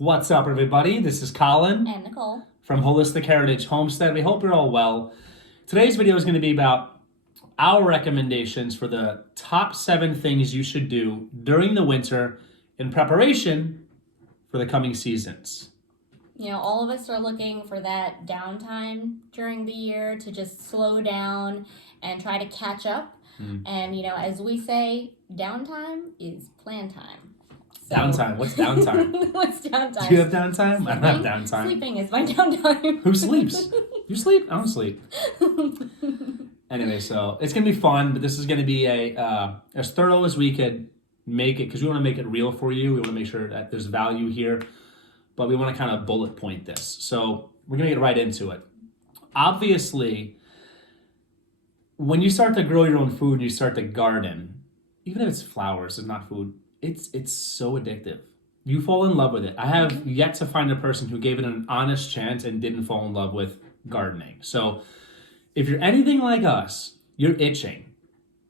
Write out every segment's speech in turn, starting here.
What's up, everybody? This is Colin and Nicole from Holistic Heritage Homestead. We hope you're all well. Today's video is going to be about our recommendations for the top 7 things you should do during the winter in preparation for the coming seasons. You know, all of us are looking for that downtime during the year to just slow down and try to catch up. And, you know, as we say, downtime is plan time. So... Downtime? What's downtime? What's downtime? Do you have downtime? Sleeping? I don't have downtime. Sleeping is my downtime. Who sleeps? You sleep? I don't sleep. Anyway, so it's going to be fun, but this is going to be as thorough as we could make it, because we want to make it real for you. We want to make sure that there's value here, but we want to kind of bullet point this. So we're going to get right into it. Obviously, when you start to grow your own food and you start to garden, even if it's flowers, it's not food, it's so addictive. You fall in love with it. I have yet to find a person who gave it an honest chance and didn't fall in love with gardening. So if you're anything like us, you're itching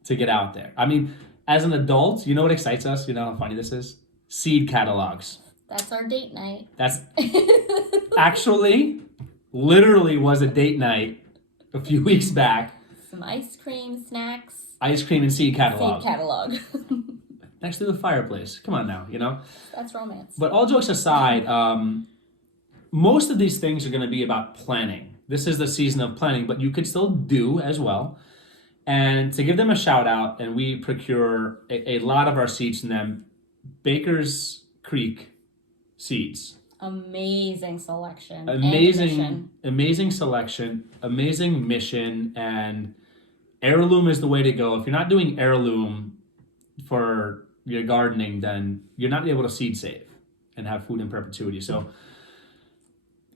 to get out there. I mean, as an adult, you know what excites us? You know how funny this is? Seed catalogs. That's our date night. That's actually, literally was a date night a few weeks back. Some ice cream, snacks. Ice cream and seed catalog. Seed catalog. Next to the fireplace. Come on now, you know? That's romance. But all jokes aside, most of these things are going to be about planning. This is the season of planning, but you could still do as well. And to give them a shout out, and we procure a lot of our seeds from them, Baker's Creek seeds. Amazing selection. Amazing selection, amazing mission, and heirloom is the way to go. If you're not doing heirloom for your gardening, then you're not able to seed save and have food in perpetuity. So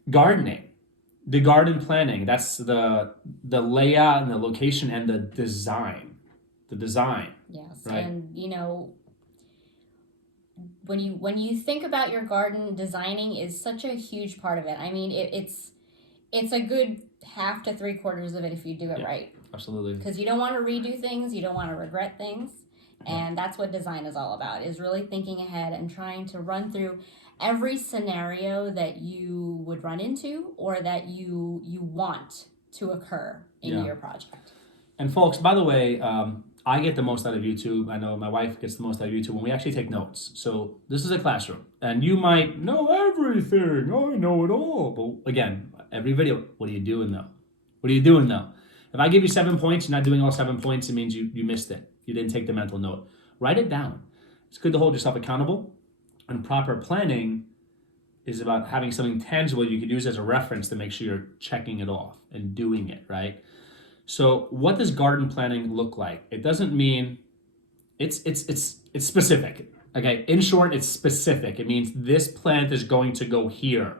gardening, the garden planning, that's the layout and the location and the design. Yes, right? And you know, when you think about your garden, designing is such a huge part of it. I mean, it's a good half to 3/4 of it if you do it right. Absolutely. Because you don't want to redo things, you don't want to regret things. And that's what design is all about, is really thinking ahead and trying to run through every scenario that you would run into or that you want to occur in your project. And folks, by the way, I get the most out of YouTube. I know my wife gets the most out of YouTube when we actually take notes. So this is a classroom. And you might know everything. I know it all. But again, every video, what are you doing though? What are you doing though? If I give you 7 points, you're not doing all 7 points, it means you missed it. You didn't take the mental note. Write it down. It's good to hold yourself accountable. And proper planning is about having something tangible you could use as a reference to make sure you're checking it off and doing it, right? So what does garden planning look like? It doesn't mean it's specific. Okay, in short, it's specific. It means this plant is going to go here.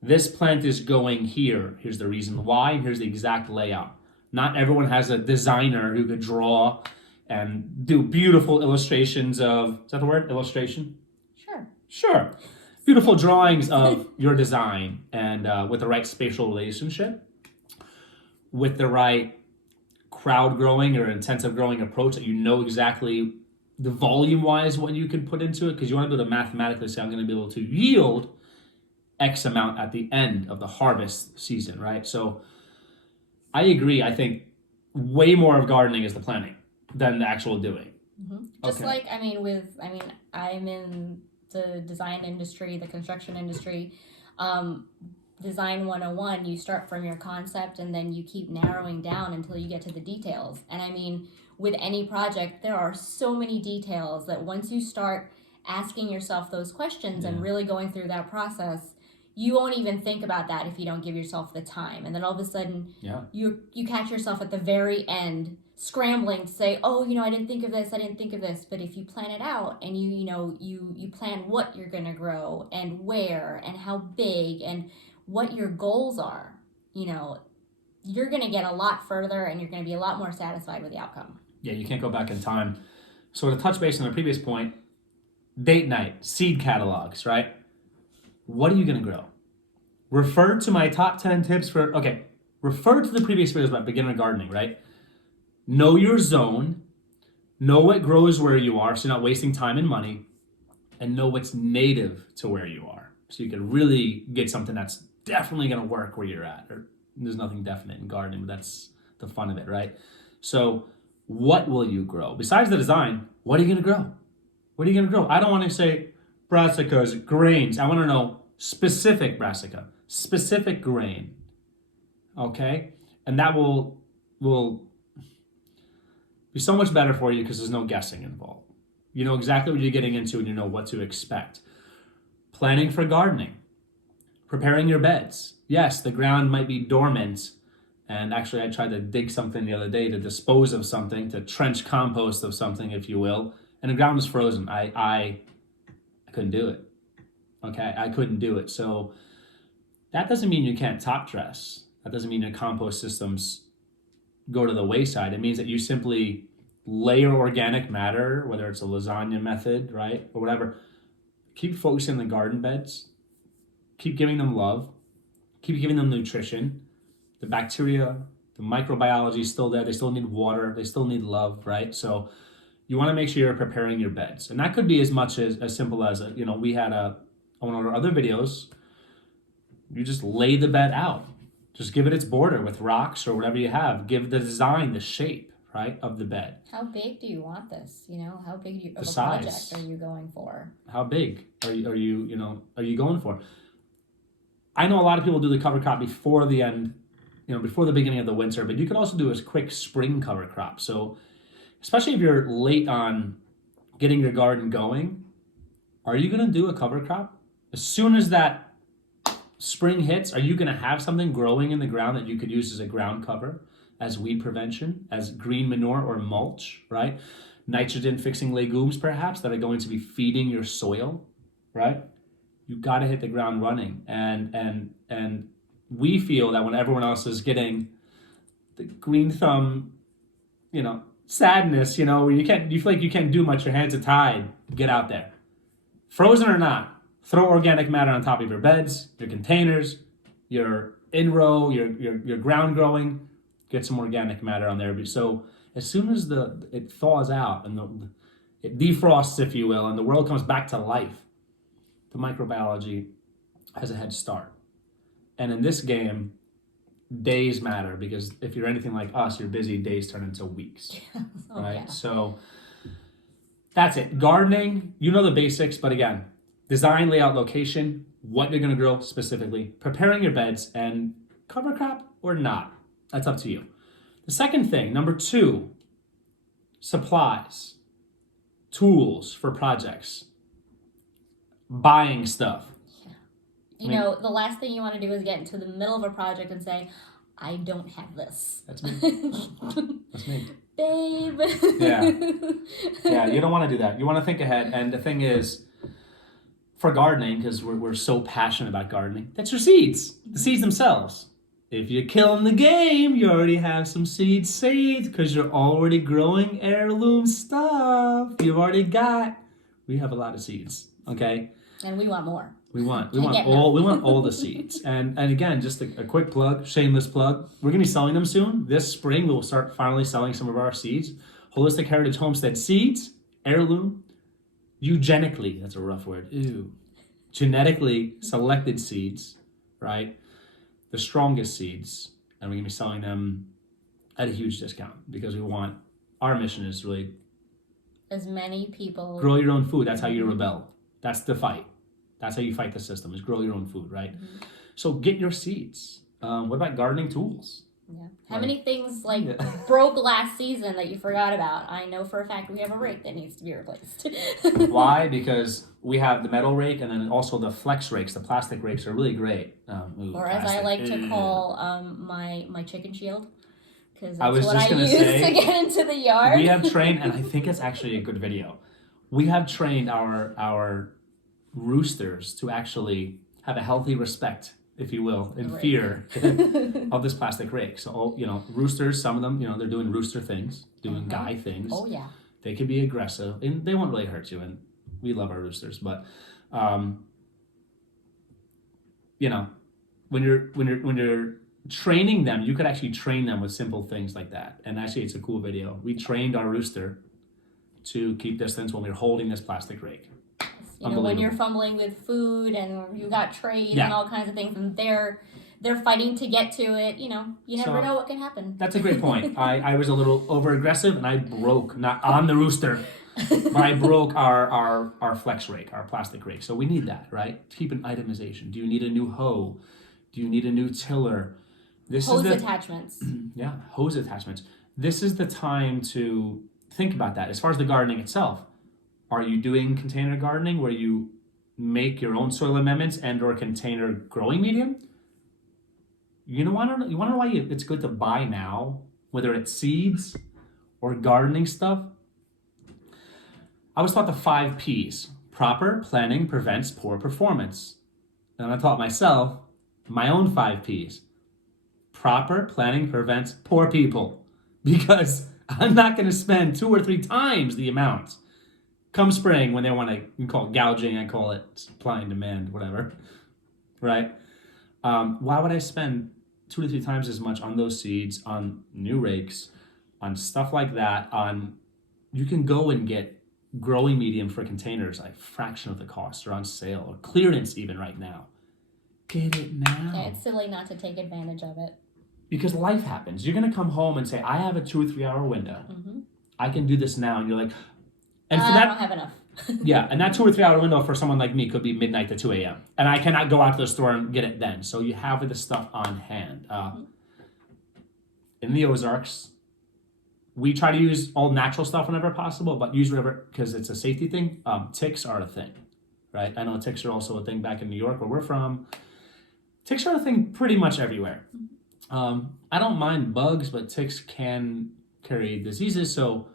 This plant is going here. Here's the reason why, and here's the exact layout. Not everyone has a designer who could draw and do beautiful illustrations of, is that the word, illustration? Sure. Beautiful drawings of your design, and with the right spatial relationship, with the right crowd growing or intensive growing approach that you know exactly the volume-wise what you can put into it, because you want to be able to mathematically say, I'm going to be able to yield X amount at the end of the harvest season, right? So I agree. I think way more of gardening is the planning than the actual doing. Mm-hmm. Just okay. Like, I'm in the design industry, the construction industry. Design 101, you start from your concept and then you keep narrowing down until you get to the details. And I mean, with any project, there are so many details that once you start asking yourself those questions and really going through that process, you won't even think about that if you don't give yourself the time. And then all of a sudden, you catch yourself at the very end scrambling to say, oh, you know, I didn't think of this. But if you plan it out and you plan what you're going to grow and where and how big and what your goals are, you know, you're going to get a lot further and you're going to be a lot more satisfied with the outcome. Yeah, you can't go back in time. So to touch base on the previous point, date night, seed catalogs, right? What are you going to grow? Refer to my top 10 tips refer to the previous videos about beginner gardening, right? Know your zone, know what grows where you are so you're not wasting time and money, and know what's native to where you are. So you can really get something that's definitely going to work where you're at. Or there's nothing definite in gardening, but that's the fun of it, right? So what will you grow? Besides the design, what are you going to grow? What are you going to grow? I don't want to say brassicas, grains. I want to know specific brassica, specific grain. Okay? And that will be so much better for you because there's no guessing involved. You know exactly what you're getting into and you know what to expect. Planning for gardening. Preparing your beds. Yes, the ground might be dormant. And actually, I tried to dig something the other day to dispose of something, to trench compost of something, if you will. And the ground was frozen. I couldn't do it. Okay, I couldn't do it. So that doesn't mean you can't top dress. That doesn't mean your compost systems go to the wayside. It means that you simply layer organic matter, whether it's a lasagna method, right, or whatever. Keep focusing on the garden beds. Keep giving them love. Keep giving them nutrition. The bacteria, the microbiology is still there. They still need water. They still need love, right? So you want to make sure you're preparing your beds. And that could be as much as simple as, we had one of our other videos. You just lay the bed out. Just give it its border with rocks or whatever you have. Give the design, the shape, right, of the bed. How big do you want this? How big of a size. Project are you going for? How big are you going for? I know a lot of people do the cover crop before the end, before the beginning of the winter, but you could also do a quick spring cover crop. So especially if you're late on getting your garden going, are you going to do a cover crop? As soon as that spring hits, are you going to have something growing in the ground that you could use as a ground cover, as weed prevention, as green manure or mulch, right? Nitrogen fixing legumes perhaps that are going to be feeding your soil, right? You got to hit the ground running. And we feel that when everyone else is getting the green thumb, sadness, where you feel like you can't do much, your hands are tied, get out there. Frozen or not, throw organic matter on top of your beds, your containers, your in-row, your ground growing, get some organic matter on there. So as soon as it thaws out and it defrosts, if you will, and the world comes back to life, the microbiology has a head start. And in this game, days matter, because if you're anything like us, your busy days turn into weeks. Right? Yeah. So that's it. Gardening, the basics, but again, design, layout, location, what you're going to grow specifically, preparing your beds, and cover crop or not. That's up to you. The second thing, number 2, supplies, tools for projects, buying stuff. Yeah. The last thing you want to do is get into the middle of a project and say, I don't have this. That's me. That's me. Babe. Yeah. Yeah, you don't want to do that. You want to think ahead. And the thing is, for gardening, because we're so passionate about gardening, that's your seeds. The seeds themselves. If you're killing the game, you already have some seeds saved because you're already growing heirloom stuff. We have a lot of seeds, okay? And we want more. We want all the seeds. And again, just a quick plug, shameless plug. We're going to be selling them soon. This spring, we'll start finally selling some of our seeds. Holistic Heritage Homestead seeds, heirloom, eugenically, that's a rough word, genetically selected seeds, right? The strongest seeds, and we're going to be selling them at a huge discount because our mission is really as many people grow your own food. That's how you rebel. That's the fight. That's how you fight the system, is grow your own food, right? Mm-hmm. So get your seeds. What about gardening tools? Yeah. How many things broke last season that you forgot about? I know for a fact we have a rake that needs to be replaced. Why? Because we have the metal rake and then also the flex rakes. The plastic rakes are really great. Or as I like to call my chicken shield. Because I that's was what just I use to get into the yard. We have trained, and I think it's actually a good video. We have trained our roosters to actually have a healthy respect, if you will, in fear of this plastic rake. So, roosters, some of them, they're doing rooster things, doing guy things. Oh, yeah. They can be aggressive, and they won't really hurt you, and we love our roosters. But, when you're training them, you could actually train them with simple things like that. And actually, it's a cool video. We trained our rooster to keep distance when we were holding this plastic rake. You know, when you're fumbling with food and you got trays and all kinds of things, and they're fighting to get to it, you know, you never know what can happen. That's a great point. I was a little over aggressive and I broke, not on the rooster, but I broke our flex rake, our plastic rake. So we need that, right? To keep an itemization. Do you need a new hoe? Do you need a new tiller? Hose attachments. Yeah, hose attachments. This is the time to think about that. As far as the gardening itself, are you doing container gardening where you make your own soil amendments and or container growing medium? You want to know why it's good to buy now, whether it's seeds or gardening stuff? I was taught the 5 P's. Proper planning prevents poor performance. And I taught myself my own 5 P's. Proper planning prevents poor people, because I'm not going to spend 2 or 3 times the amount. Come spring, when they want to, you call it gouging, I call it supply and demand, whatever, right? Why would I spend 2 to 3 times as much on those seeds, on new rakes, on stuff like that? You can go and get growing medium for containers like fraction of the cost, or on sale, or clearance even right now. Get it now. Yeah, it's silly not to take advantage of it. Because life happens. You're going to come home and say, I have a 2 or 3 hour window. Mm-hmm. I can do this now. And you're like, and for I that, don't have enough. yeah, and that 2 or 3 hour window for someone like me could be midnight to 2 a.m. And I cannot go out to the store and get it then. So you have the stuff on hand. In the Ozarks, we try to use all natural stuff whenever possible, but use whatever, because it's a safety thing. Ticks are a thing, right? I know ticks are also a thing back in New York where we're from. Ticks are a thing pretty much everywhere. I don't mind bugs, but ticks can carry diseases. So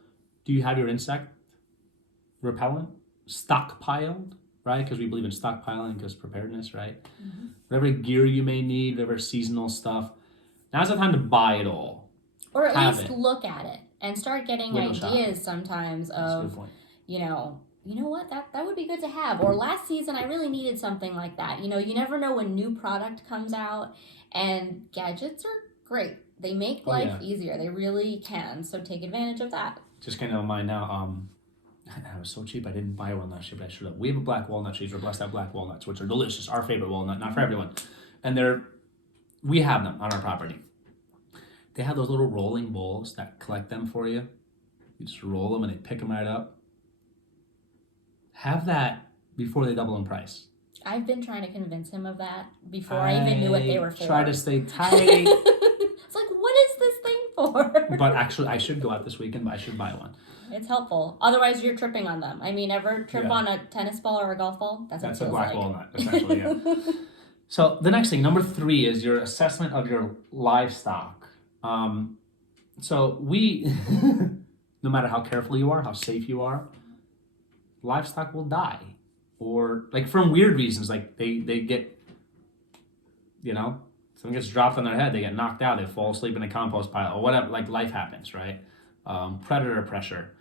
do you have your insect repellent stockpiled, right? Because we believe in stockpiling because preparedness, right? Mm-hmm. Whatever gear you may need, whatever seasonal stuff, now's the time to buy it all. Or at least look at it and start getting ideas sometimes of, you know what, that would be good to have. Or last season I really needed something like that. You know, you never know when new product comes out, and gadgets are great. They make life easier. They really can. So take advantage of that. Just kind of mine now. I was so cheap I didn't buy one last year, but I should have. We have a black walnut tree. We're blessed to have black walnuts, which are delicious. Our favorite walnut, not for everyone. And we have them on our property. They have those little rolling bowls that collect them for you. You just roll them and they pick them right up. Have that before they double in price. I've been trying to convince him of that before I even knew what they were for. Try to stay tight. It's like, what is this thing for? But actually, I should go out this weekend, but I should buy one. It's helpful. Otherwise, you're tripping on them. I mean, ever trip on a tennis ball or a golf ball? That's a black walnut, essentially, yeah. So the next thing, number 3, is your assessment of your livestock. So we, no matter how careful you are, how safe you are, livestock will die. Or like from weird reasons, like they get, you know, something gets dropped on their head, they get knocked out, they fall asleep in a compost pile, or whatever, like life happens, right? Predator pressure.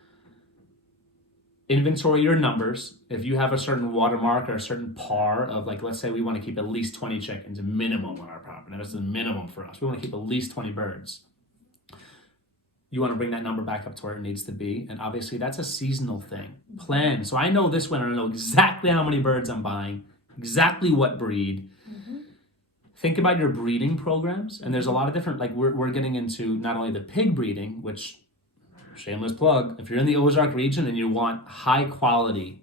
Inventory your numbers. If you have a certain watermark or a certain par of, like, let's say we want to keep at least 20 chickens, minimum on our property. That's the minimum for us. We want to keep at least 20 birds. You want to bring that number back up to where it needs to be. And obviously that's a seasonal thing. Plan. So I know this winter, I know exactly how many birds I'm buying, exactly what breed. Mm-hmm. Think about your breeding programs. And there's a lot of different, like we're getting into not only the pig breeding, which, shameless plug, if you're in the Ozark region and you want high quality,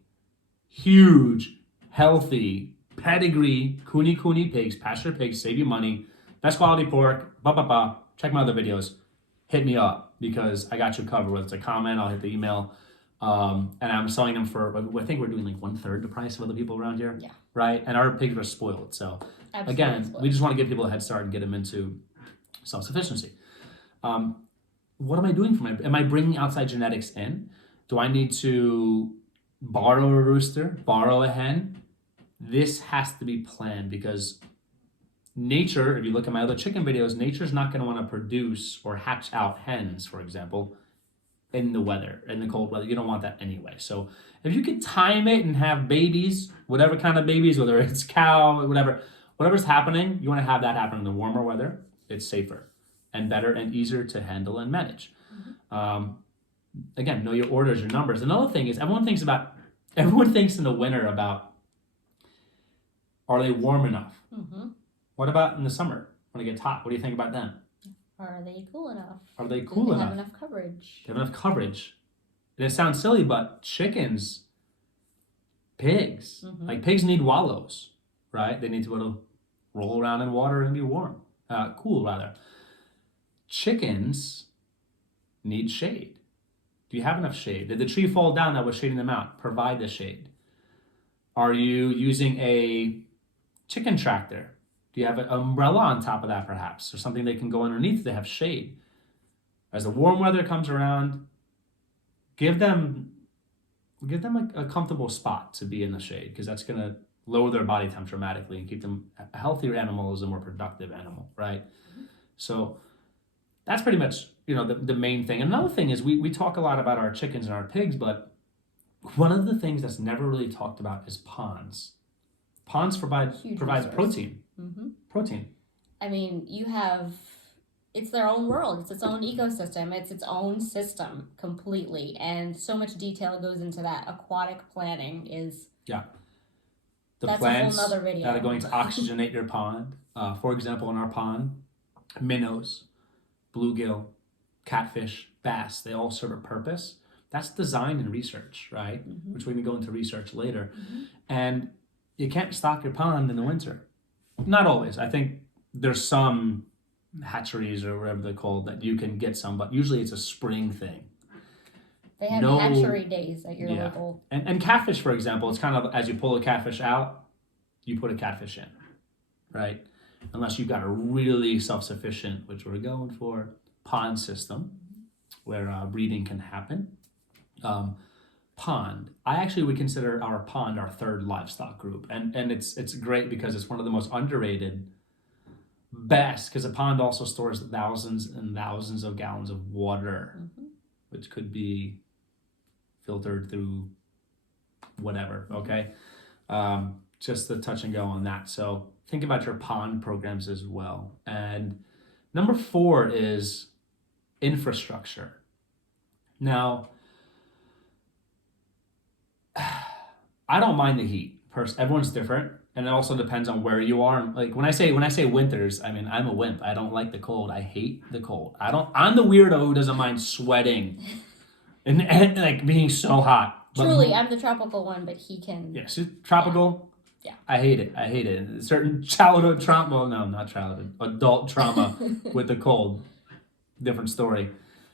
huge, healthy, pedigree, kuni pigs, pasture pigs, save you money, best quality pork, check my other videos. Hit me up, because I got you covered. Whether it's a comment, I'll hit the email. And I'm selling them for, I think we're doing like 1/3 the price of other people around here. Yeah. Right? And our pigs are spoiled. So we just want to give people a head start and get them into self-sufficiency. What am I doing for am I bringing outside genetics in? Do I need to borrow a rooster, borrow a hen? This has to be planned, because nature, if you look at my other chicken videos, nature's not going to want to produce or hatch out hens, for example, in the weather, in the cold weather. You don't want that anyway. So if you could time it and have babies, whatever kind of babies, whether it's cow, whatever's happening, you want to have that happen in the warmer weather. It's safer and better and easier to handle and manage. Mm-hmm. Again, know your orders, your numbers. Another thing is, everyone thinks about everyone thinks in the winter about, are they warm enough? Mm-hmm. What about in the summer when it gets hot? What do you think about them? Are they cool enough? Are they Do cool they enough? have enough coverage? They have enough coverage. And it sounds silly, but chickens, pigs, Mm-hmm. like pigs need wallows, right? They need to be able to roll around in water and be warm, cool rather. Chickens need shade. Do you have enough shade? Did the tree fall down that was shading them out? Provide the shade. Are you using a chicken tractor? Do you have an umbrella on top of that perhaps? Or something they can go underneath to have shade? As the warm weather comes around, give them a comfortable spot to be in the shade, because that's going to lower their body temp dramatically and keep them a healthier animal is a more productive animal, right? So that's pretty much, the main thing. Another thing is we talk a lot about our chickens and our pigs, but one of the things that's never really talked about is ponds. Ponds provide resource. protein. Mm-hmm. Protein. I mean, it's their own world. It's its own ecosystem. It's its own system completely. And so much detail goes into that. Aquatic planning is... Yeah. That's plants a whole nother video. that are going to oxygenate your pond. For example, in our pond, minnows, bluegill, catfish, bass, they all serve a purpose. That's design and research, right? Mm-hmm. Which we can go into research later. Mm-hmm. And you can't stock your pond in the winter. Not always. I think there's some hatcheries or whatever they're called that you can get some, but usually it's a spring thing. They have hatchery days at your local. And catfish, for example, it's kind of as you pull a catfish out, you put a catfish in, right? Unless you've got a really self-sufficient, which we're going for, pond system where breeding can happen. Pond. I actually would consider our pond our third livestock group. And it's great because it's one of the most underrated, best, because a pond also stores thousands and thousands of gallons of water, Mm-hmm. which could be filtered through whatever, okay? Just the touch and go on that. So think about your pond programs as well. And number 4 is infrastructure. Now, I don't mind the heat. Everyone's different, and it also depends on where you are. Like when I say winters, I mean I'm a wimp. I don't like the cold. I hate the cold. I'm the weirdo who doesn't mind sweating and like being so hot. Truly, I'm the tropical one, but he can. Yes, tropical. Yeah. I hate it. Certain childhood trauma. Well, no, not childhood. Adult trauma with the cold. Different story.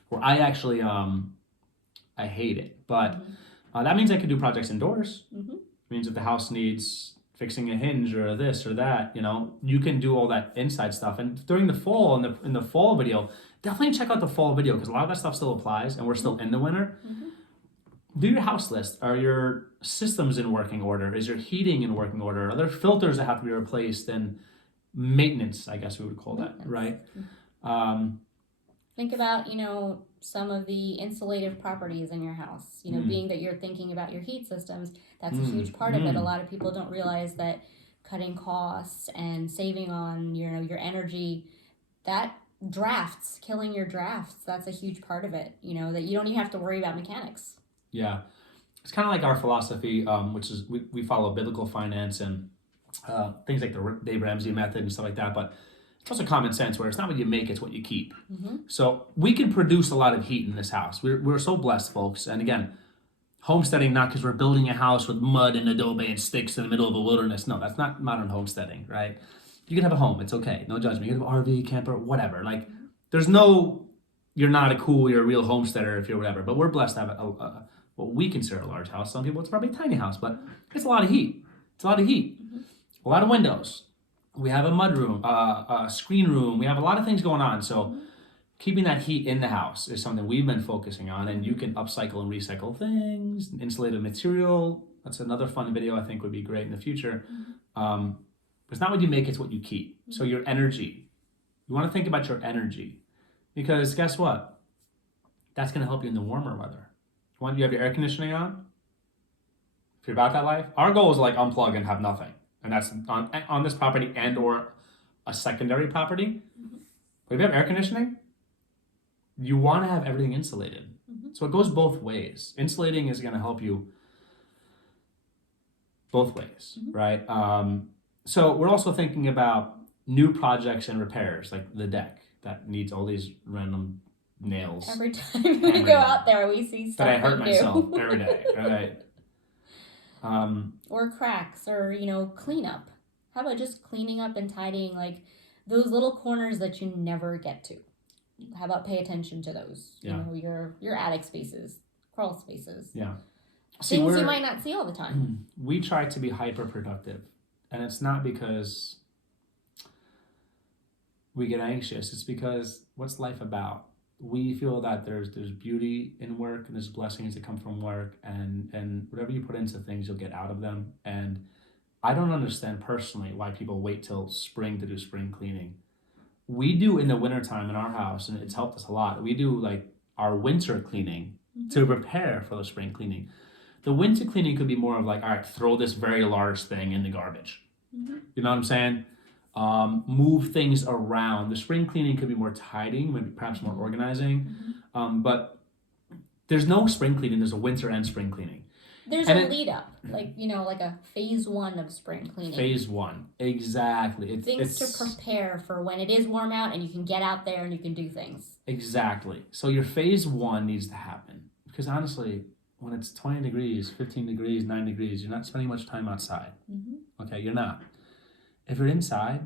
Where I actually I hate it, but. Mm-hmm. That means I can do projects indoors. Mm-hmm. It means if the house needs fixing a hinge or this or that, you can do all that inside stuff. And during the fall, in the fall video, definitely check out the fall video because a lot of that stuff still applies and we're still in the winter. Mm-hmm. Do your house list. Are your systems in working order? Is your heating in working order? Are there filters that have to be replaced? And maintenance, I guess we would call that, right? Mm-hmm. Think about, some of the insulative properties in your house. Being that you're thinking about your heat systems, that's a huge part of it. A lot of people don't realize that cutting costs and saving on, your energy, that killing your drafts, that's a huge part of it, that you don't even have to worry about mechanics. Yeah. It's kind of like our philosophy, which is we follow biblical finance and things like the Dave Ramsey method and stuff like that, but it's also common sense where it's not what you make, it's what you keep. Mm-hmm. So we can produce a lot of heat in this house. We're so blessed, folks. And again, homesteading, not because we're building a house with mud and adobe and sticks in the middle of a wilderness. No, that's not modern homesteading, right? You can have a home. It's okay. No judgment. You can have an RV, camper, whatever. Like, there's no, you're not you're a real homesteader if you're whatever. But we're blessed to have what we consider a large house. Some people, it's probably a tiny house, but it's a lot of heat. It's a lot of heat. Mm-hmm. A lot of windows. We have a mud room, a screen room. We have a lot of things going on. So keeping that heat in the house is something we've been focusing on. And you can upcycle and recycle things, insulated material. That's another fun video I think would be great in the future. It's not what you make, it's what you keep. So your energy. You want to think about your energy. Because guess what? That's going to help you in the warmer weather. You have your air conditioning on? If you're about that life. Our goal is like unplug and have nothing. And that's on this property and or a secondary property. Mm-hmm. But if you have air conditioning, you want to have everything insulated. Mm-hmm. So it goes both ways. Insulating is going to help you both ways, right? So we're also thinking about new projects and repairs, like the deck that needs all these random nails. Every time we go out there, we see stuff that I hurt new. myself every day, right? Or cracks, or cleanup. How about just cleaning up and tidying like those little corners that you never get to? How about pay attention to those? Yeah. Your attic spaces, crawl spaces. Yeah. Things you might not see all the time. We try to be hyper productive, and it's not because we get anxious. It's because what's life about? We feel that there's beauty in work, and there's blessings that come from work, and whatever you put into things, you'll get out of them. And I don't understand personally why people wait till spring to do spring cleaning. We do in the wintertime in our house, and it's helped us a lot. We do like our winter cleaning to prepare for the spring cleaning. The winter cleaning could be more of like, all right, throw this very large thing in the garbage. You know what I'm saying? Move things around. The spring cleaning could be more tidying, maybe perhaps more organizing. But there's no spring cleaning. There's a winter and spring cleaning. There's a lead up, like a phase 1 of spring cleaning. Phase 1, exactly. Things to prepare for when it is warm out and you can get out there and you can do things. Exactly. So your phase 1 needs to happen, because honestly, when it's 20 degrees, 15 degrees, 9 degrees, you're not spending much time outside. Okay, you're not. If you're inside,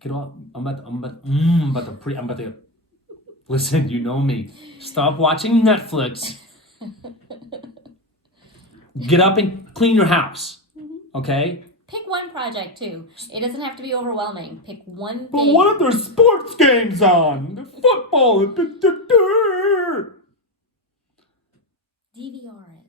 get off. I'm about to. Listen, you know me. Stop watching Netflix. Get up and clean your house. Okay? Pick one project too. It doesn't have to be overwhelming. Pick one thing. But what if there's sports games on? The football. DVR it.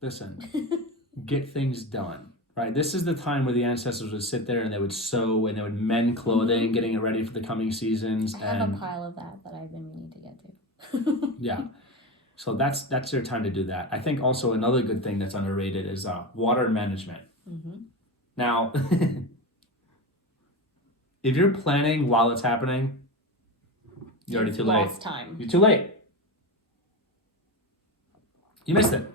Listen, get things done. Right? This is the time where the ancestors would sit there and they would sew and they would mend clothing, getting it ready for the coming seasons. I have a pile of that I've been meaning to get to. Yeah. So that's your time to do that. I think also another good thing that's underrated is water management. Now, if you're planning while it's happening, you're already too late. Lost time. You're too late. You missed it.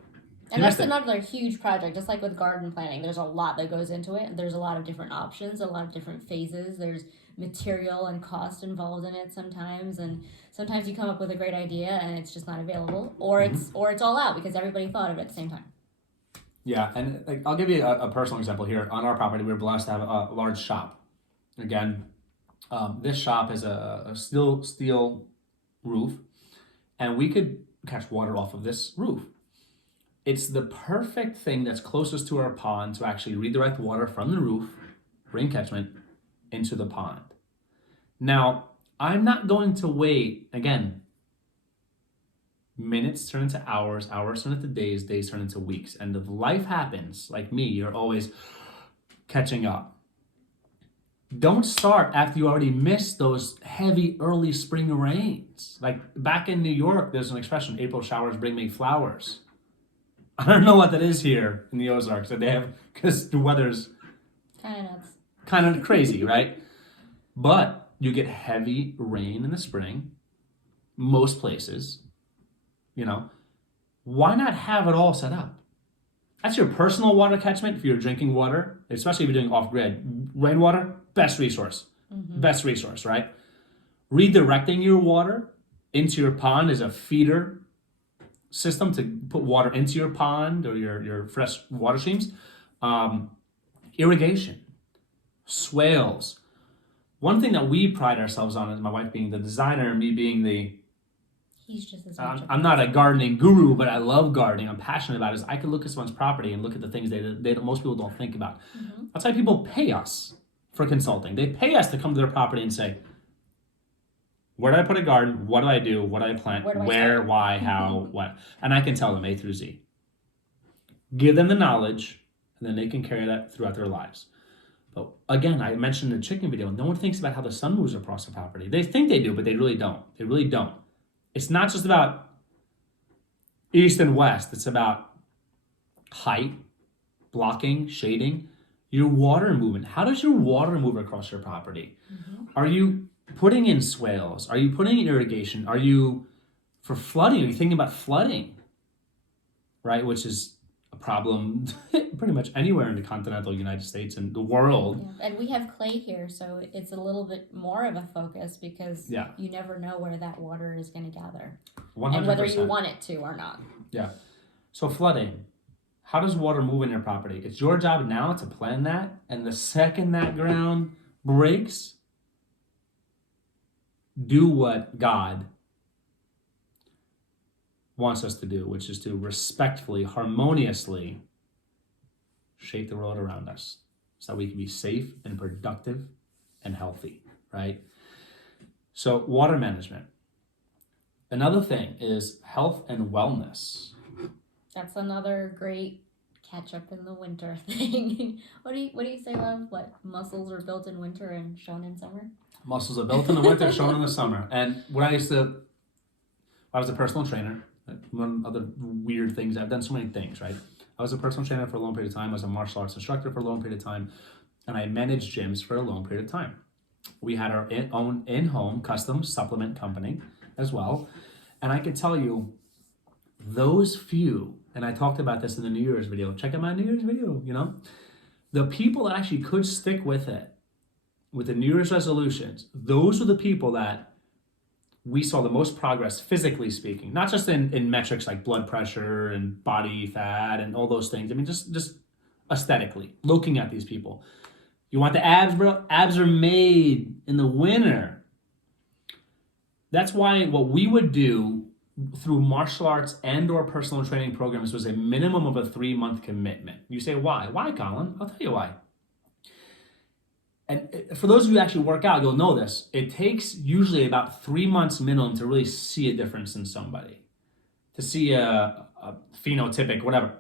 And that's another huge project, just like with garden planning. There's a lot that goes into it. There's a lot of different options, a lot of different phases. There's material and cost involved in it sometimes, and sometimes you come up with a great idea and it's just not available, or it's all out because everybody thought of it at the same time. Yeah, and like, I'll give you a personal example here. On our property, we're blessed to have a large shop. Again, this shop has a steel roof, and we could catch water off of this roof. It's the perfect thing that's closest to our pond to actually redirect water from the roof, rain catchment, into the pond. Now, I'm not going to wait, again, minutes turn into hours, hours turn into days, days turn into weeks. And if life happens, like me, you're always catching up. Don't start after you already missed those heavy early spring rains. Like back in New York, there's an expression, April showers bring me flowers. I don't know what that is here in the Ozarks that they have, because the weather's kind of nuts, kind of crazy, right? But you get heavy rain in the spring, most places. Why not have it all set up? That's your personal water catchment for your drinking water, especially if you're doing off-grid. Rainwater, best resource, right? Redirecting your water into your pond is a feeder system to put water into your pond or your fresh water streams. Irrigation, swales. One thing that we pride ourselves on, is my wife being the designer and me being he's just as much I'm not a gardening guru, but I love gardening. I'm passionate about it. Is I can look at someone's property and look at the things they most people don't think about. That's why people pay us for consulting. They pay us to come to their property and say, where do I put a garden? What do I do? What do I plant? Where, why, how, what? And I can tell them A through Z. Give them the knowledge, and then they can carry that throughout their lives. But again, I mentioned in the chicken video, no one thinks about how the sun moves across the property. They think they do, but they really don't. They really don't. It's not just about east and west. It's about height, blocking, shading, your water movement. How does your water move across your property? Are you putting in swales? Are you putting in irrigation? Are you, for flooding, are you thinking about flooding? Right, which is a problem pretty much anywhere in the continental United States and the world. Yeah. And we have clay here, so it's a little bit more of a focus because Yeah. you never know where that water is going to gather 100%. and whether you want it to or not. Yeah. So flooding. How does water move in your property? It's your job now to plan that, and the second that ground breaks, do what God wants us to do, which is to respectfully, harmoniously shape the world around us so that we can be safe and productive and healthy, right? So water management. Another thing is health and wellness. That's another great catch up in the winter thing. What do you say, love? What, muscles are built in winter and shown in summer? Muscles are built in the winter, shown in the summer. And when I was a personal trainer. One other weird things, I've done so many things, right? I was a personal trainer for a long period of time. I was a martial arts instructor for a long period of time. And I managed gyms for a long period of time. We had our own in-home custom supplement company as well. And I can tell you, those few, and I talked about this in the New Year's video. Check out my New Year's video, the people that actually could stick with it, with the New Year's resolutions, those were the people that we saw the most progress, physically speaking, not just in metrics like blood pressure and body fat and all those things. I mean, just aesthetically, looking at these people. You want the abs, bro? Abs are made in the winter. That's why what we would do through martial arts and or personal training programs was a minimum of a 3-month commitment. You say, why? Why, Colin? I'll tell you why. And for those of you who actually work out, you'll know this. It takes usually about 3 months minimum to really see a difference in somebody, to see a phenotypic, whatever,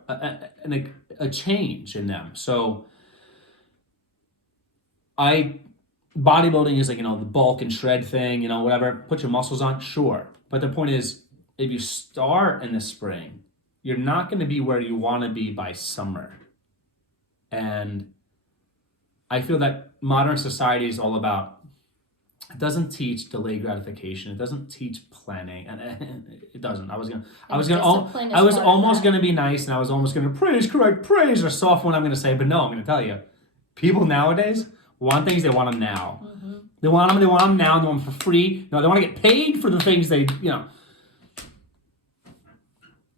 a change in them. So bodybuilding is like, the bulk and shred thing, whatever, put your muscles on, sure. But the point is, if you start in the spring, you're not going to be where you want to be by summer. And I feel that modern society is all about, it doesn't teach delayed gratification. It doesn't teach planning, and it doesn't. I was almost gonna be nice, and I was almost gonna praise or soft one I'm gonna say, but no, I'm gonna tell you, people nowadays want things, they want them now. Mm-hmm. They want them now. They want them for free. No, they want to get paid for the things they.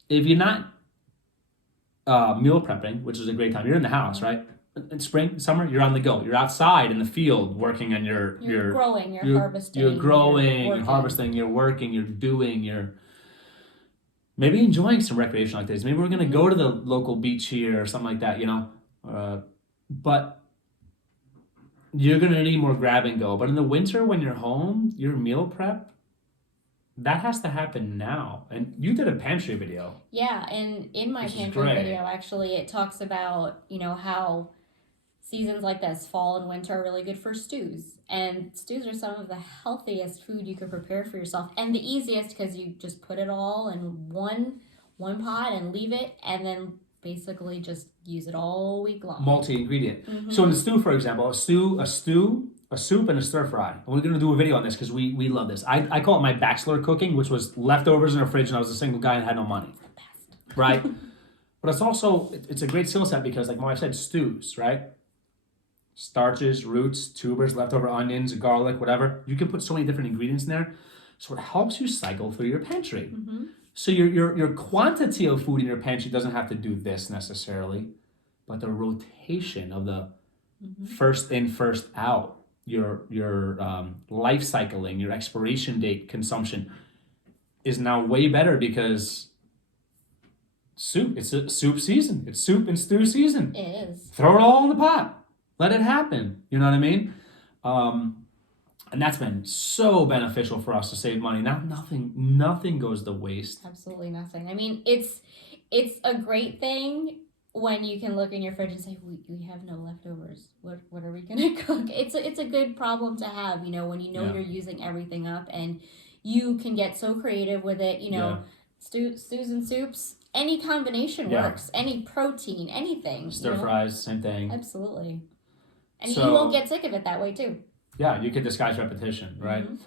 If you're not meal prepping, which is a great time, you're in the house, right? In spring, summer, you're on the go. You're outside in the field working on your growing, you're harvesting. You're growing, you're harvesting, you're working, you're doing, you're maybe enjoying some recreational activities. Maybe we're gonna go to the local beach here or something like that, but you're gonna need more grab and go. But in the winter, when you're home, your meal prep, that has to happen now. And you did a pantry video. Yeah, and in my pantry video, actually, it talks about, how seasons like this, fall and winter, are really good for stews. And stews are some of the healthiest food you could prepare for yourself. And the easiest, because you just put it all in one pot and leave it, and then basically just use it all week long. Multi-ingredient. Mm-hmm. So in the stew, for example, a soup, and a stir fry. And we're going to do a video on this because we love this. I call it my bachelor cooking, which was leftovers in a fridge, and I was a single guy and had no money. It's the best. Right? But it's a great skill set because, like my wife said, stews, right? Starches, roots, tubers, leftover onions, garlic, whatever. You can put so many different ingredients in there. So it helps you cycle through your pantry. Mm-hmm. So your quantity of food in your pantry doesn't have to do this necessarily, but the rotation of the first in, first out, your life cycling, your expiration date consumption is now way better because it's a soup season. It's soup and stew season. It is. Throw it all in the pot. Let it happen. You know what I mean? And that's been so beneficial for us to save money. Now nothing goes to waste. Absolutely nothing. I mean, it's a great thing when you can look in your fridge and say, we have no leftovers. What are we gonna cook? It's a good problem to have, when you're using everything up, and you can get so creative with it, stews and soups. Any combination works. Any protein, anything. Stir fries, same thing. Absolutely. And you won't get sick of it that way too. Yeah, you could disguise repetition, right? Mm-hmm.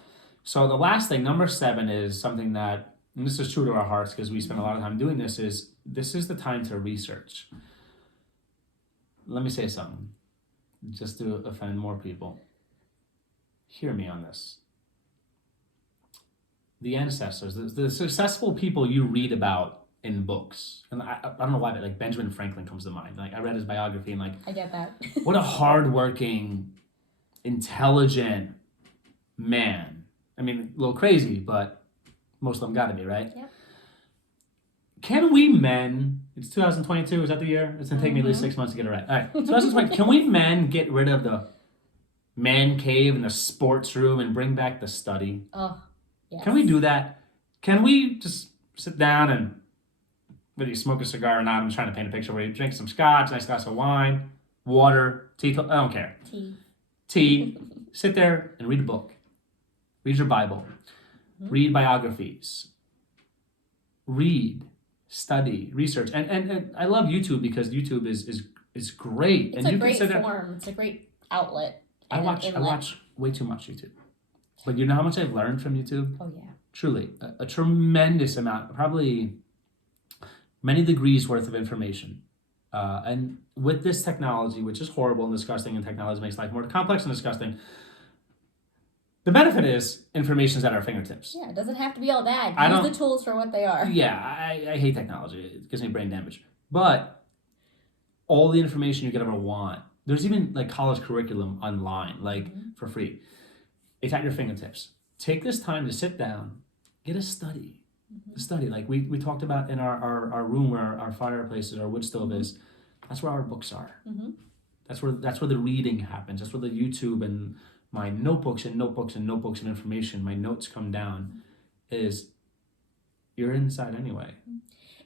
So the last thing, number 7, is something that and this is true to our hearts because we spend a lot of time doing this, is the time to research. Let me say something, just to offend more people. Hear me on this. The ancestors, the successful people you read about in books, and I don't know why, but like Benjamin Franklin comes to mind. Like I read his biography and like I get that. what a hardworking, intelligent man. I mean, a little crazy, but most of them got to be, right? Yep. Can we men, it's 2022, is that the year? It's going to take me at least 6 months to get it right. All right, 2020, can we men get rid of the man cave and the sports room and bring back the study? Oh, yes. Can we do that? Can we just sit down and, whether you smoke a cigar or not, I'm just trying to paint a picture where you drink some scotch, nice glass of wine, water, tea, I don't care. Tea. Sit there and read a book. Read your Bible. Read biographies. Read, study, research. And I love YouTube because YouTube is great. It's and a great form. It's a great outlet. I watch way too much YouTube. But you know how much I've learned from YouTube? Oh, yeah. Truly. A tremendous amount. Probably many degrees worth of information. And with this technology, which is horrible and disgusting, and technology makes life more complex and disgusting, the benefit is information's at our fingertips. Yeah, it doesn't have to be all bad. Use the tools for what they are. Yeah, I hate technology. It gives me brain damage. But all the information you could ever want, there's even like college curriculum online, like for free. It's at your fingertips. Take this time to sit down, get a study. Study, like we talked about in our room where our fireplace is, our wood stove is. That's where our books are. That's where the reading happens. That's where the YouTube and my notebooks and information, my notes come down. Is you're inside anyway.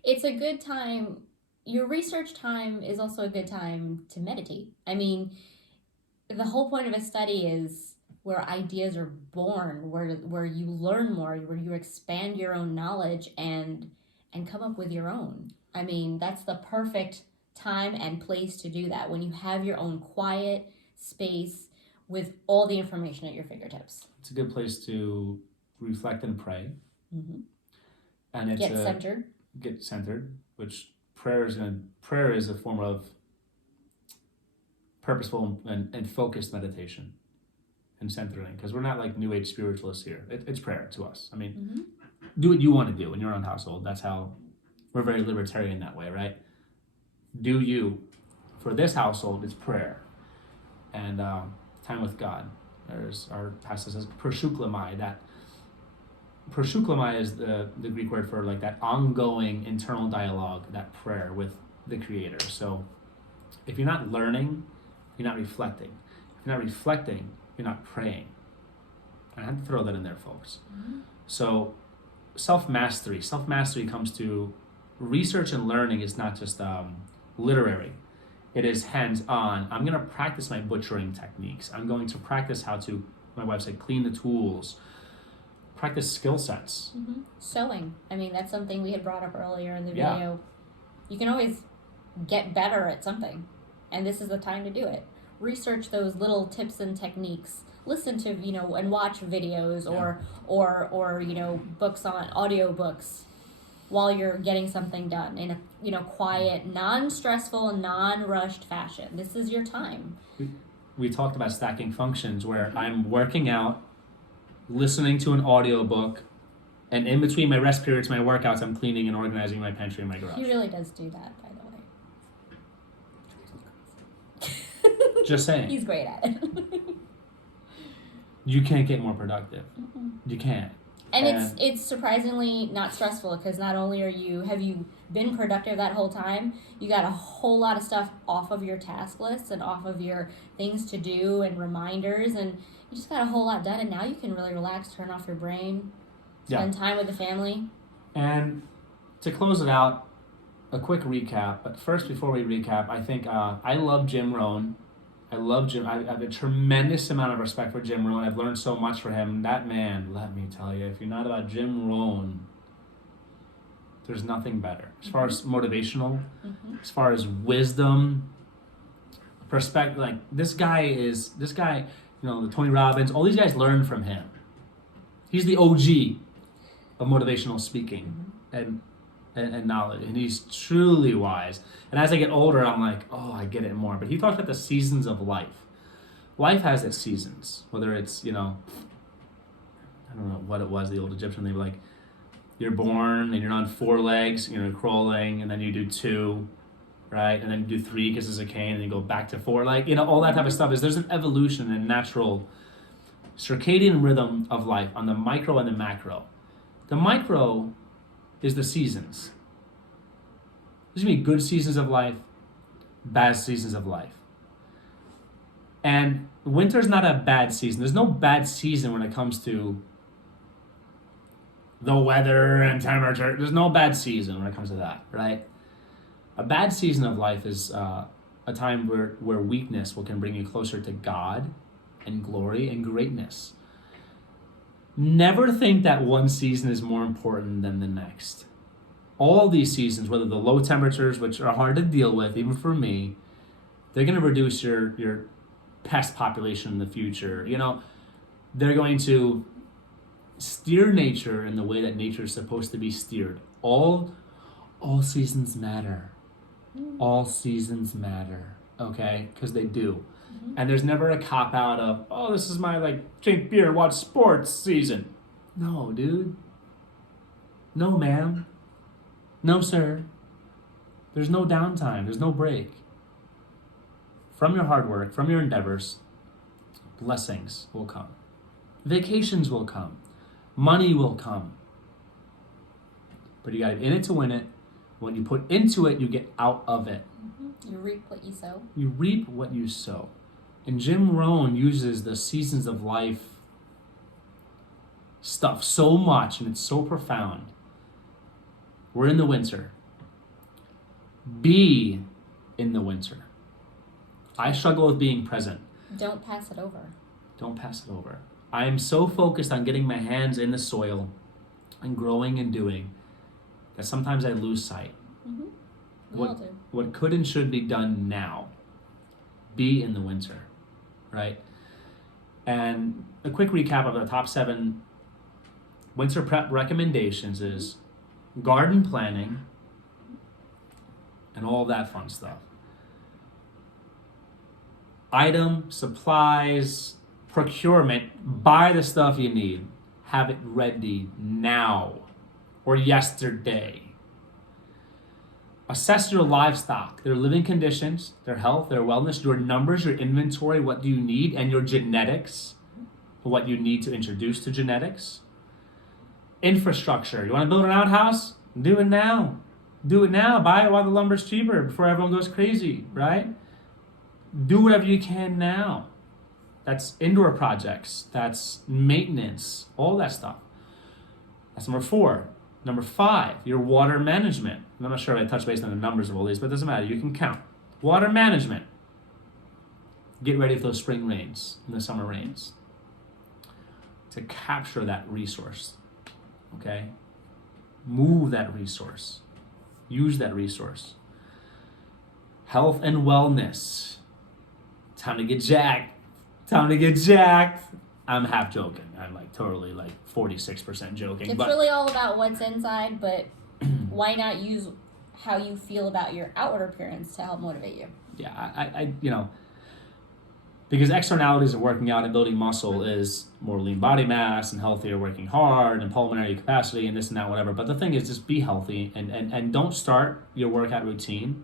It's a good time. Your research time is also a good time to meditate. I mean, the whole point of a study is where ideas are born, where you learn more, where you expand your own knowledge and come up with your own. I mean, that's the perfect time and place to do that, when you have your own quiet space with all the information at your fingertips. It's a good place to reflect and pray. And it's get centered, which prayer is a form of purposeful and focused meditation. And centering, because we're not like New Age spiritualists here. It's prayer to us. I mean, do what you want to do in your own household. That's how we're very libertarian that way, right? Do you. For this household, it's prayer and time with God. There's our pastor says proshuklamai. That proshuklamai is the Greek word for like that ongoing internal dialogue, that prayer with the Creator. So if you're not learning, you're not reflecting. If you're not reflecting, you're not praying. I had to throw that in there, folks. So self-mastery comes to research and learning is not just literary. It is hands-on. I'm going to practice my butchering techniques. I'm going to practice how to, my wife said, clean the tools, practice skill sets. Sewing. I mean, that's something we had brought up earlier in the video. You can always get better at something, and this is the time to do it. Research those little tips and techniques. Listen to, and watch videos or books on audiobooks while you're getting something done in a quiet, non-stressful, non-rushed fashion. This is your time. We talked about stacking functions where I'm working out, listening to an audiobook, and in between my rest periods, my workouts, I'm cleaning and organizing my pantry and my garage. He really does do that, by the way. Just saying. He's great at it. You can't get more productive. You can't. And it's surprisingly not stressful, because not only have you been productive that whole time, you got a whole lot of stuff off of your task list and off of your things to do and reminders, and you just got a whole lot done, and now you can really relax, turn off your brain, spend time with the family. And to close it out, a quick recap. But first, before we recap, I think I love Jim Rohn. I love Jim. I have a tremendous amount of respect for Jim Rohn. I've learned so much from him. That man, let me tell you, if you're not about Jim Rohn, there's nothing better. As far as motivational, as far as wisdom, perspective, like this guy, the Tony Robbins, all these guys learn from him. He's the OG. of motivational speaking and knowledge, and he's truly wise. And as I get older, I'm like, oh, I get it more. But he talks about the seasons of life. Life has its seasons, whether it's, I don't know what it was, the old Egyptian, they were like, you're born and you're on 4 legs, you're crawling, and then you do 2, right? And then you do 3 because it's a cane, and you go back to 4, all that type of stuff. There's an evolution and natural circadian rhythm of life on the micro and the macro. The micro is the seasons. There's gonna be good seasons of life, bad seasons of life. And winter's not a bad season. There's no bad season when it comes to the weather and temperature. There's no bad season when it comes to that, right? A bad season of life is a time where weakness can bring you closer to God and glory and greatness. Never think that one season is more important than the next. All these seasons, whether the low temperatures, which are hard to deal with, even for me, they're going to reduce your pest population in the future. They're going to steer nature in the way that nature is supposed to be steered. All seasons matter. All seasons matter, okay? Because they do. And there's never a cop-out of, this is my, drink beer and watch sports season. No, dude. No, ma'am. No, sir. There's no downtime. There's no break. From your hard work, from your endeavors, blessings will come. Vacations will come. Money will come. But you got to be in it to win it. When you put into it, you get out of it. You reap what you sow. You reap what you sow. And Jim Rohn uses the seasons of life stuff so much, and it's so profound. We're in the winter. Be in the winter. I struggle with being present. Don't pass it over. Don't pass it over. I am so focused on getting my hands in the soil and growing and doing that sometimes I lose sight. We all do. What could and should be done now. Be in the winter, right? And a quick recap of the top 7 winter prep recommendations is garden planning and all that fun stuff. Item, supplies, procurement, buy the stuff you need. Have it ready now or yesterday. Assess your livestock, their living conditions, their health, their wellness, your numbers, your inventory, what do you need, and your genetics, what you need to introduce to genetics. Infrastructure, you want to build an outhouse? Do it now. Do it now. Buy it while the lumber's cheaper before everyone goes crazy, right? Do whatever you can now. That's indoor projects. That's maintenance. All that stuff. That's number 4. Number 5, your water management. I'm not sure if I touched base on the numbers of all these, but it doesn't matter. You can count. Water management. Get ready for those spring rains and the summer rains. To capture that resource. Okay? Move that resource. Use that resource. Health and wellness. Time to get jacked. Time to get jacked. I'm half joking. I'm totally 46% joking. It's really all about what's inside, but why not use how you feel about your outward appearance to help motivate you? Yeah, I because externalities of working out and building muscle is more lean body mass and healthier working hard and pulmonary capacity and this and that, whatever. But the thing is, just be healthy and don't start your workout routine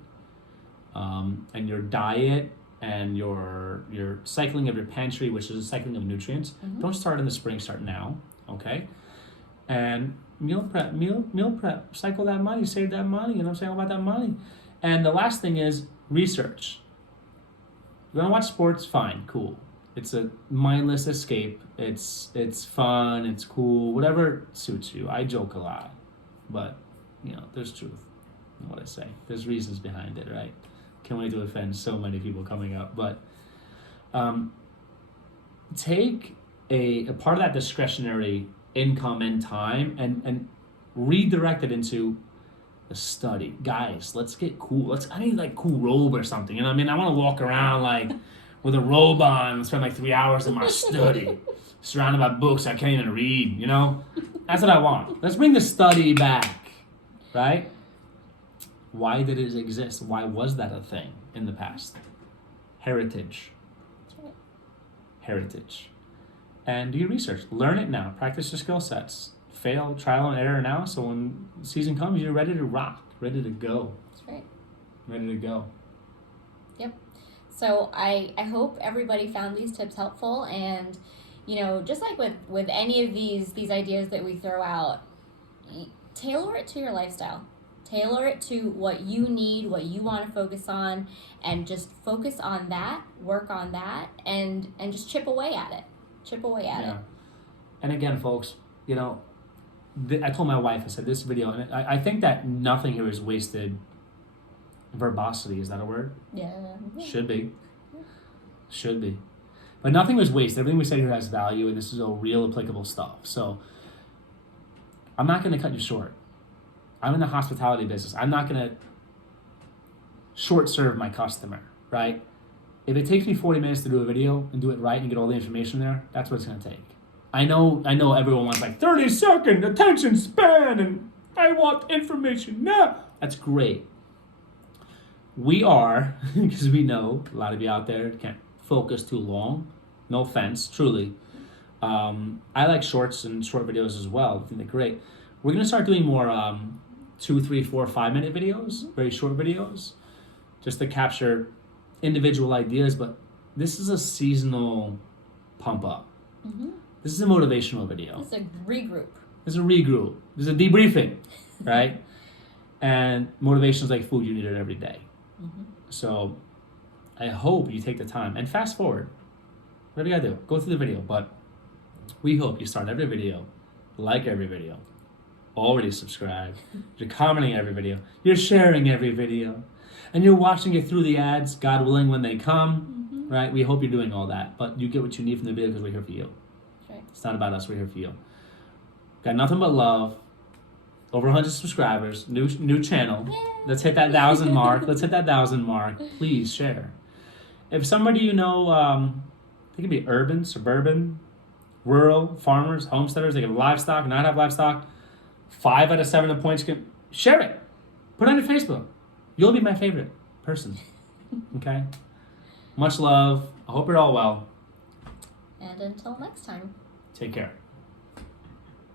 and your diet and your cycling of your pantry, which is a cycling of nutrients. Don't start in the spring, start now, okay? And meal prep, cycle that money, save that money, I'm saying about that money. And the last thing is research. You're gonna watch sports, fine, cool. It's a mindless escape. It's fun, it's cool, whatever suits you. I joke a lot, but there's truth in what I say. There's reasons behind it, right? Can't wait to offend so many people coming up, but take a part of that discretionary income and time and redirect it into a study. Guys, let's get cool. I need cool robe or something. I want to walk around with a robe on and spend like 3 hours in my study, surrounded by books I can't even read, you know? That's what I want. Let's bring the study back, right? Why did it exist? Why was that a thing in the past? Heritage. That's right. Heritage. And do your research. Learn it now. Practice your skill sets. Fail, trial and error now, so when season comes, you're ready to rock, ready to go. That's right. Ready to go. Yep. So I hope everybody found these tips helpful, and just like with any of these ideas that we throw out, tailor it to your lifestyle. Tailor it to what you need, what you want to focus on, and just focus on that, work on that, and just chip away at it. Chip away at it. And again, folks, I told my wife, I said this video, and I think that nothing here is wasted verbosity. Is that a word? Yeah. Should be. Should be. But nothing was wasted. Everything we said here has value, and this is all real applicable stuff. So I'm not going to cut you short. I'm in the hospitality business. I'm not going to short serve my customer, right? If it takes me 40 minutes to do a video and do it right and get all the information there, that's what it's going to take. I know everyone wants like 30-second attention span and I want information now. That's great. We are, because we know a lot of you out there can't focus too long. No offense, truly. I like shorts and short videos as well. I think they're great. We're going to start doing more 2, 3, 4, 5-minute videos, very short videos, just to capture individual ideas. But this is a seasonal pump up. Mm-hmm. This is a motivational video. It's a regroup. This is a regroup. This is a debriefing, right? And motivation is like food. You need it every day. Mm-hmm. So I hope you take the time and fast forward. Whatever you gotta do, go through the video. But we hope you start every video, like every video, already subscribe, you're commenting every video, you're sharing every video, and you're watching it through the ads, God willing, when they come, Mm-hmm. right? We hope you're doing all that, but you get what you need from the video because we're here for you. Right. It's not about us, we're here for you. Got nothing but love. Over 100 subscribers, new channel. Yay. Let's hit that 1,000 mark. Let's hit that 1,000 mark. Please share. If somebody they can be urban, suburban, rural, farmers, homesteaders, they can have livestock, not have livestock. 5 out of 7 of the points can share it. Put it on your Facebook. You'll be my favorite person. Okay? Much love. I hope you're all well. And until next time. Take care.